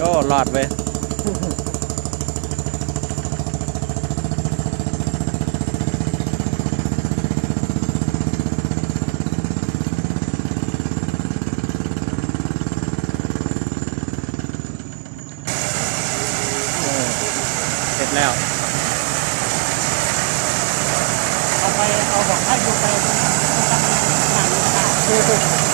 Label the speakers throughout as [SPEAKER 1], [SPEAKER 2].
[SPEAKER 1] ก็รอดไปเสร็จแล้ว
[SPEAKER 2] เอาไป เอาบอกให้ดูไปต้องทำงานต่าง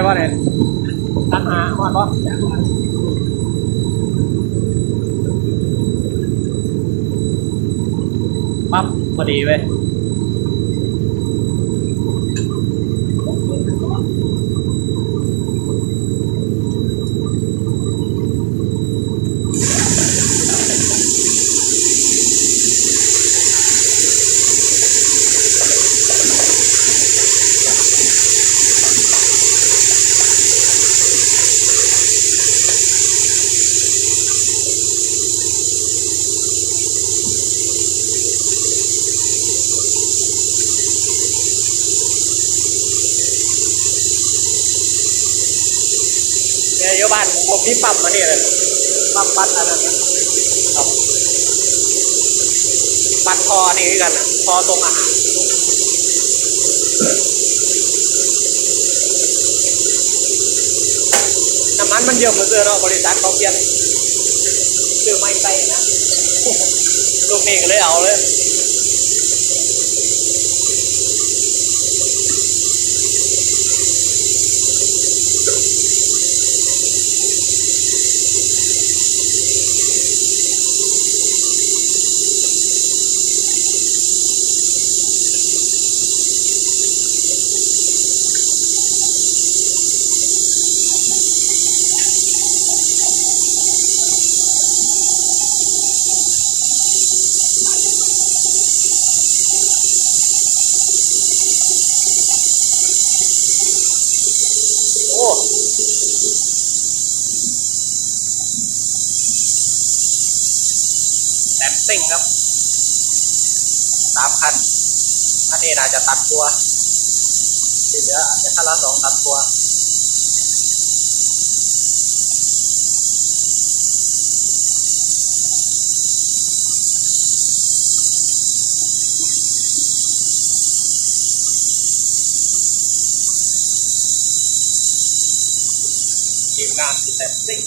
[SPEAKER 2] ตันหาได้ป่ะเนี่ยตันหาหอดป่ะปั๊บพอดีเว้ย เนี่ยอยู่บ้านผมมีปั๊มมาเนี่ยเลยปั๊มปันอันนั้นนะครับปันพอนี่กันนะพอตรงอาหารน้ำมันมันเยอะเหมือนเดิมเนาะบริษัทเขาเปลี่ยนซื้อไม่ใส่นะลูกนี่ก็เลยเอาเลย แตมซิ่งครับสามคันอันนี้น่าจะตัดตัวที่เหลืออาจจะคันละสองตัดตัวทีมงานที่แตมซิ่ง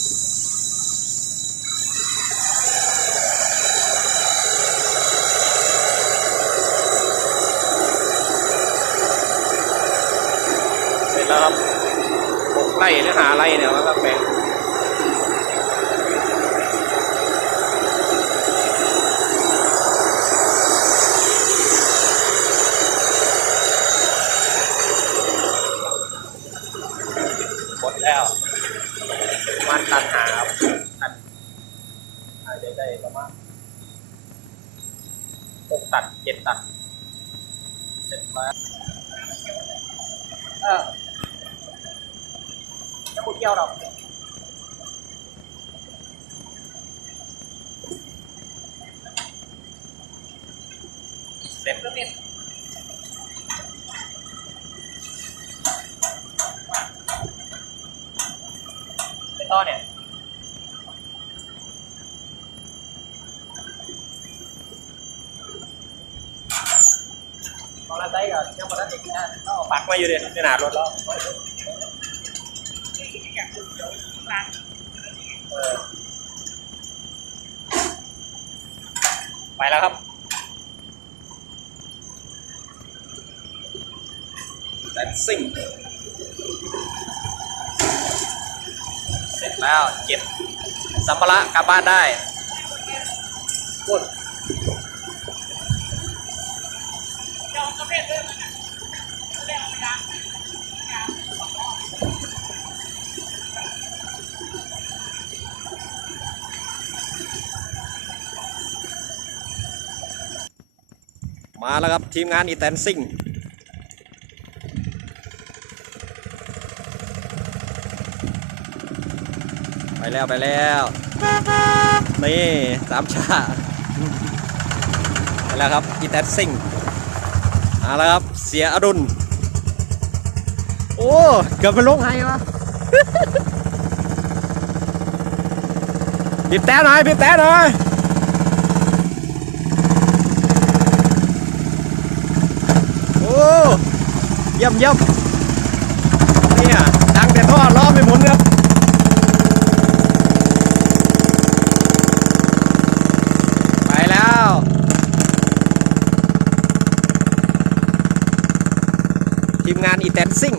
[SPEAKER 1] เสร็จแล้วครับหก ไร่หรือหาไร่เนี่ยมันก็แปลงหมดแล้วมันตันหาครับตันอาจจะได้ประมาณหกตันเจ็ดตันเสร็จแล้ว
[SPEAKER 2] กี่ยวหรอกเสร็จแล้วเนี่ยเป็นต้อเนี่ยตอนแรกได้ก็ยังมาได้อีกนะก็ปักมาอยู่เดียวในหนารถแล้ว เออไปแล้วครับแดนซิ่งเสร็จแล้วเก็บสัมภาระกลับบ้านได้พูด มาแล้วครับทีมงานอีแตนซิ่งไปแล้วไปแล้ว นี่สามชาไปแล้วครับอีแตนซิ่งมาแล้วครับเสียอดุลโอ้เกือบไปลงไห้วะบีบแต่หน่อยบีบแต่หน่อย โอ้เยี่ยมเยี่ยมเนี่ยดังแต่ท่อล้อไม่หมุนครับไปแล้วทีมงานอีแตนซิ่ง